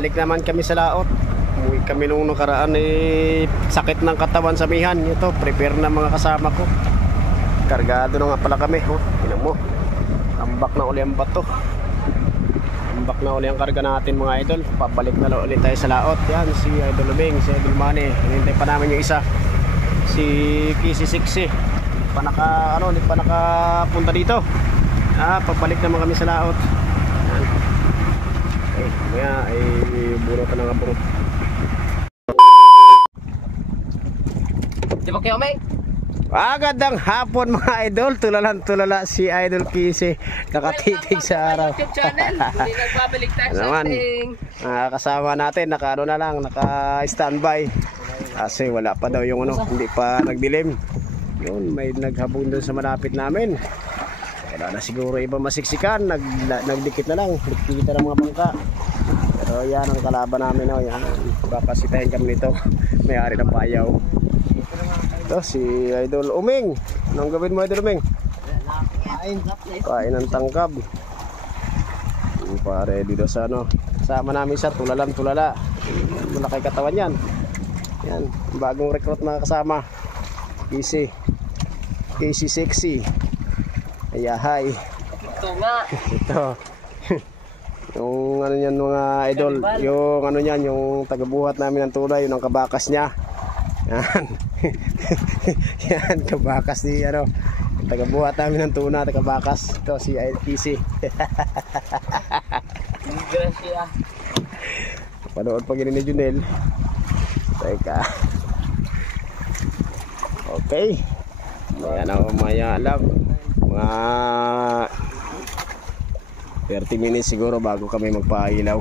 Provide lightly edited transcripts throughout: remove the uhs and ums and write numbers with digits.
Balik naman kami sa laot. Umuwi kami nung nakaraan sakit ng katawan sa mihan. Ito, prepare na mga kasama ko. Kargado na nga pala kami. Tingnan mo. Ambak na uli ang bato. Ambak na uli ang karga natin mga idol. Pabalik na ulit tayo sa laot. Yan, si Idol Luming, si Idol Manny. Hinintay pa namin yung isa. Si Kisi Siksi. Hindi pa nakapunta dito. Pagbalik naman kami sa laot. Yan. Maya ay bunutan ng abong. Di ba kayo, May? Magandang hapon mga idol. Tulala si Idol Kisi. Nakatitig sa araw. YouTube channel. Hindi nagbabalik tayo sa ating kasama natin naka-standby kasi wala pa daw yung hindi pa nagdilim. Yun, may naghabong doon sa malapit namin. Wala na siguro iba masiksikan. Nagdikit na lang. Dikita ng mga bangka. Pero yan ang kalaban namin. Yan. Papasitahin kami nito. May-ari ng payaw. Ito si Idol Uming. Anong gawin mo, Idol Uming? Kain ng tangkab. Pare dito sa sama namin sa tulala. Malaki katawan yan. Yan, bagong recruit mga kasama. Kisi Siksi. Ayahay. Ito nga. Ito. Yung yan mga idol, yung yan, yung tagabuhat namin ng tunay, yung kabakas niya. Yan. Yan, kabakas ni tagabuhat namin ng tuna, tagabakas. Ito si Kisi. Panood pa gini ni Junel. Teka. Okay. Maya lang. Mga 30 minutes siguro bago kami magpailaw.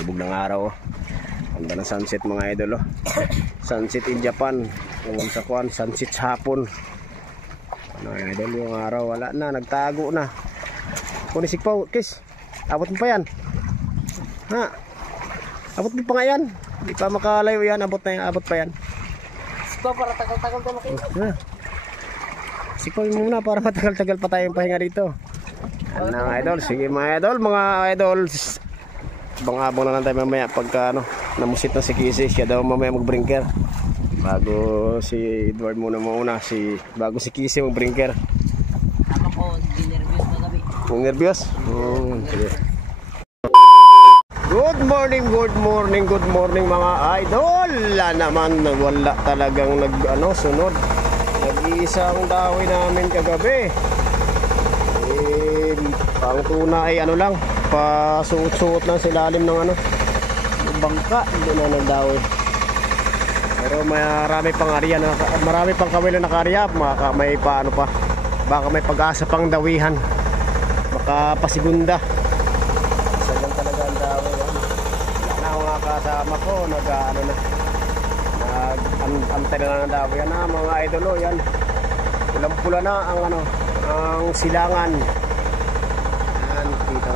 Lubog ng araw. Ganda ng sunset mga idol. Sunset in Japan. Yung sa kuan, sunset sa hapon. Idol, yung araw wala na, nagtago na. Kunisik pa, Kis. Abot mo pa yan. Ha? Abot mo pa nga yan. Hindi pa makalayo yan, abot pa yan. Ito para tagal-tagal na makita. Sikol muna para matagal-tagal pa tayong pahinga dito. Ano mga idol, sige mga idol, abang-abang na lang tayo mamaya pagka namusit na si Kisi. Siya daw mamaya mag-brinker bago si Edward muna bago si Kisi mag-brinker. Tama ko, di nervyos na gabi. Kung nervyos? Sige. Good morning mga idol. Naman wala talagang sunod. Nag-iisang dawi namin kagabi. Pang tuna ay lang, pasuot-suot lang sa ilalim ng bangka, hindi na nagdawi. Pero marami pang area marami pang kawil na naka-area, may paano pa. Baka may pag-asa pang dawihan. Baka pasigunda. Sagang talaga ang dawi yan. Wala na mga kasama ko, antay na ng dawi yan mga idolo yan. Pulang-pula na ang silangan.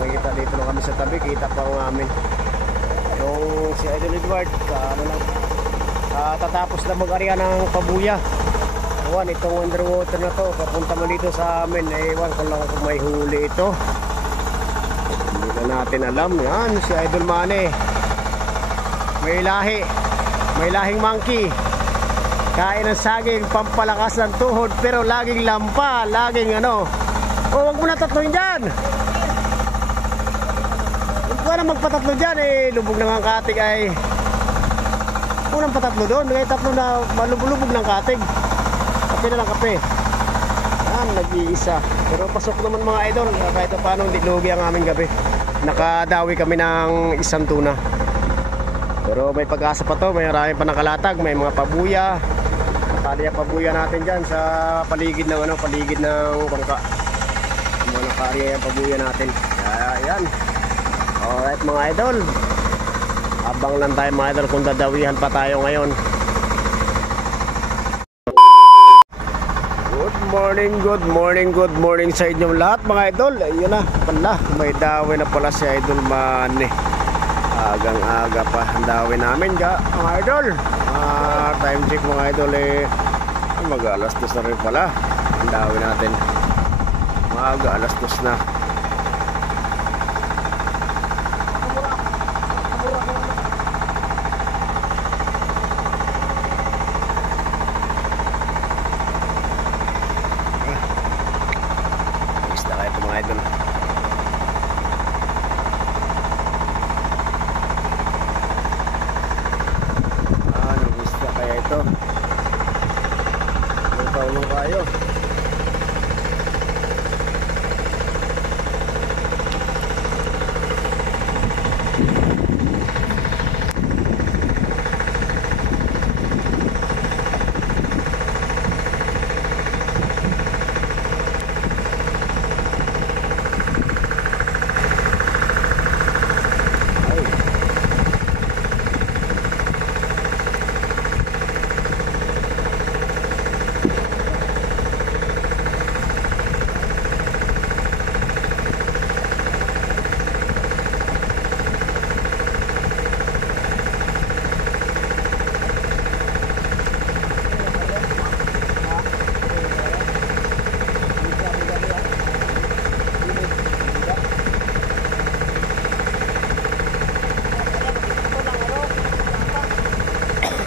Kita dito na kami sa tabi, kita pa namin yung si Idol Edward tatapos na mag-area ng pabuya. Itong underwater na to papunta mo dito sa amin, ewan ko lang kung may huli ito, hindi na natin alam. Yan si Idol Manny, may lahing monkey, kain ng saging, pampalakas ng tuhod, pero laging lampa, laging wag mo na tatloin dyan. Huwag na magpatatlo dyan, lubog na ang katig ay unang patatlo doon, may tatlo na malubog ng katig. Kape na lang kape. Yan, nag-iisa. Pero pasok naman mga idol, kahit paano hindi lugi ang aming gabi. Nakadawi kami ng isang tuna. Pero may pag-asa pa to, may marami pa nakalatag, may mga pabuya. Nakali ang pabuya natin dyan sa paligid ng bangka. Mga nakari ang pabuya natin. Ayan. Alright mga idol, abang lang tayo mga idol kung dadawihan pa tayo ngayon. Good morning sa inyong lahat mga idol. Ayun na pala, may dawi na pala si Idol Manny. Agang-aga pa ang dawi namin mga idol. Time check mga idol mag-alas 2 na rin pala ang dawi natin. Mag-alas 2 na.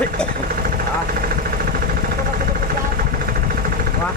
Ah. Wah.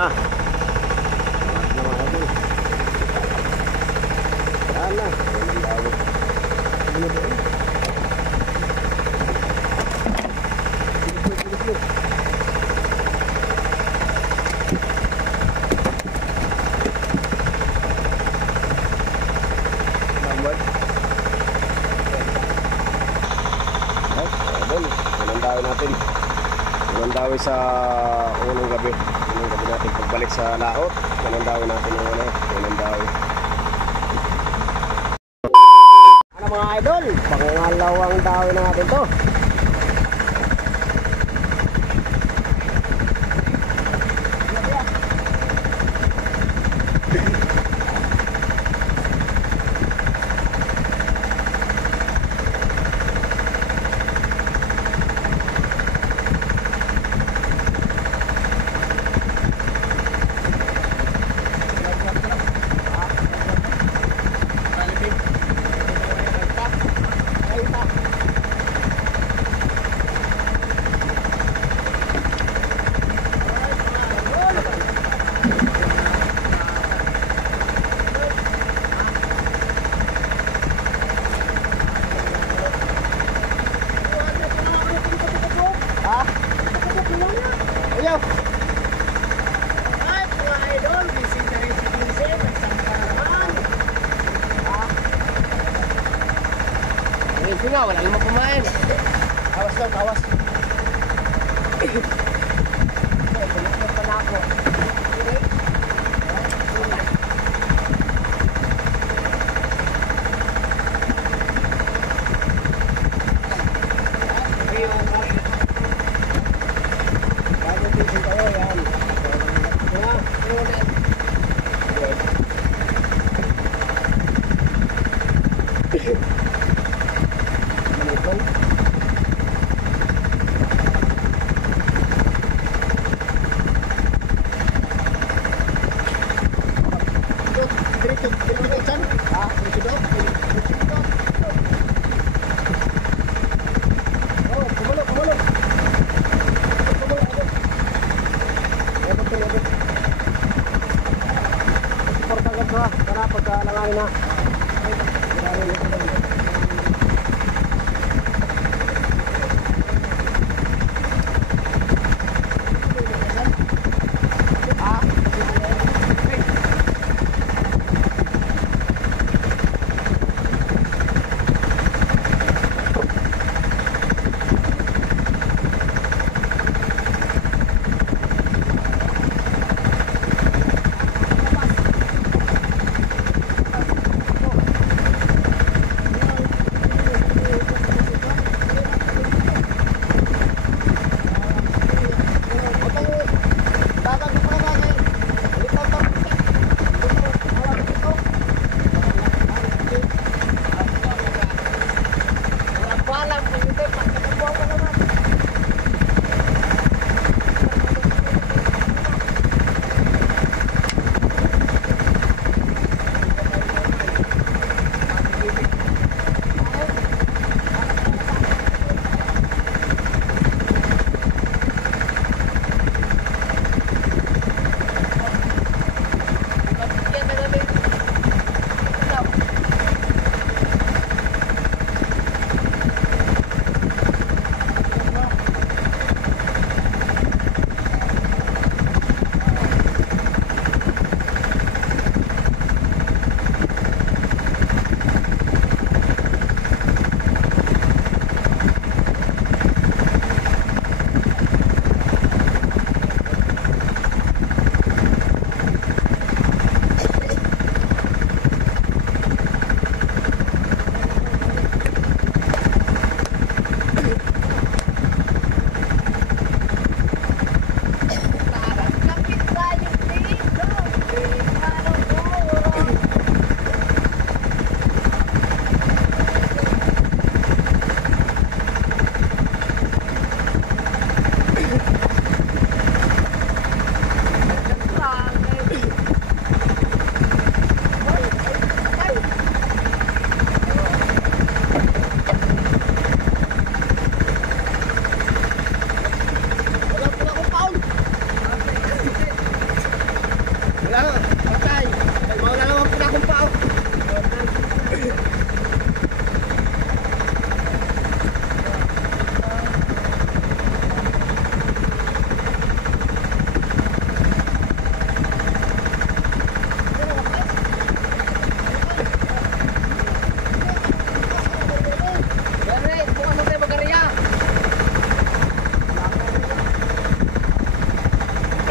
Nah. Sana. Natin manandawi sa unang gabi natin pagbalik sa laot. Manandawi natin ang manandawi. Ano mga idol, pangalawang dawi na natin to. Nga, wala naman kumain. Awas daw, awas. Tulog pa na ako.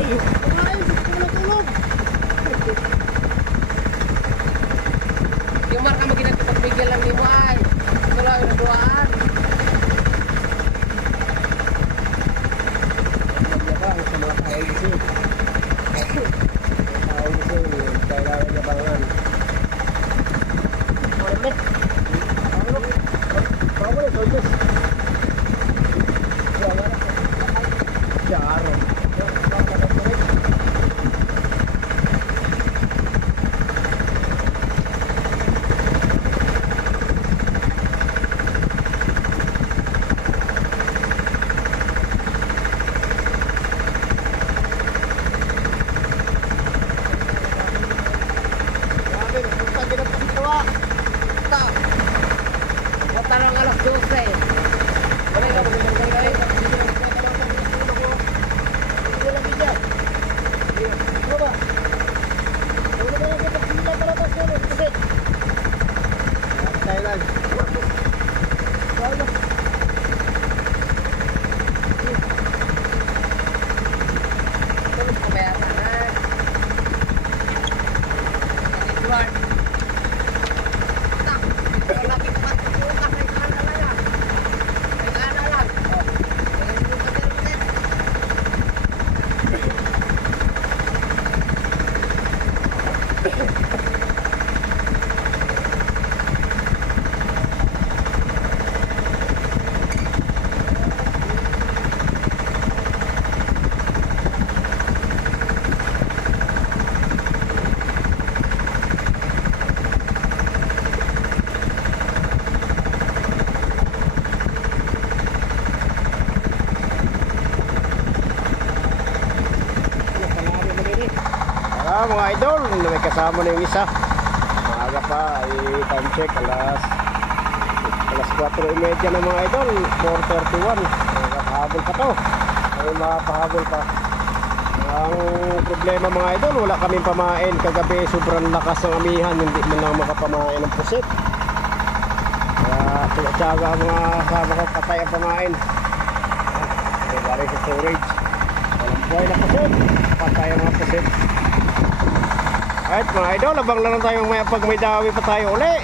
Kumain, gusto ko na tulog. Yung marka mo ginagpagbigyan lang ni mo ay. Ito lang yung naduaan. Nagyabang sa mga tao kasi. Tao kasi, kailangan yabangan. Marmet. Bago na, soldiers. Yaro. Grabe, punta din ang pagkawa. Ito. Punta ng alas 12. Wala na magandang gawin. Thailand. Terus kebayatan ha. Keluar. Tak. Kalau lagi tempat buka naik kanan aja. Naik kanan lang. Oh. Jangan buka terus. Mga idol, may kasama na yung isa. Maaga pa, ay time check, alas 4:30 na mga idol, 4:31. Makahabol pa to. Ay mapahabol pa. Ang problema mga idol, wala kaming pamain. Kagabi sobrang lakas ng amihan, hindi man lang makapamain ng pusit. Kaya tsaga mga kasama ko, patay ang pamain. Kaya bari sa storage. Walang buhay na pusit, patay ang mga pusit. Alright mga idol, abang lang tayo pag may dawi pa tayo uli.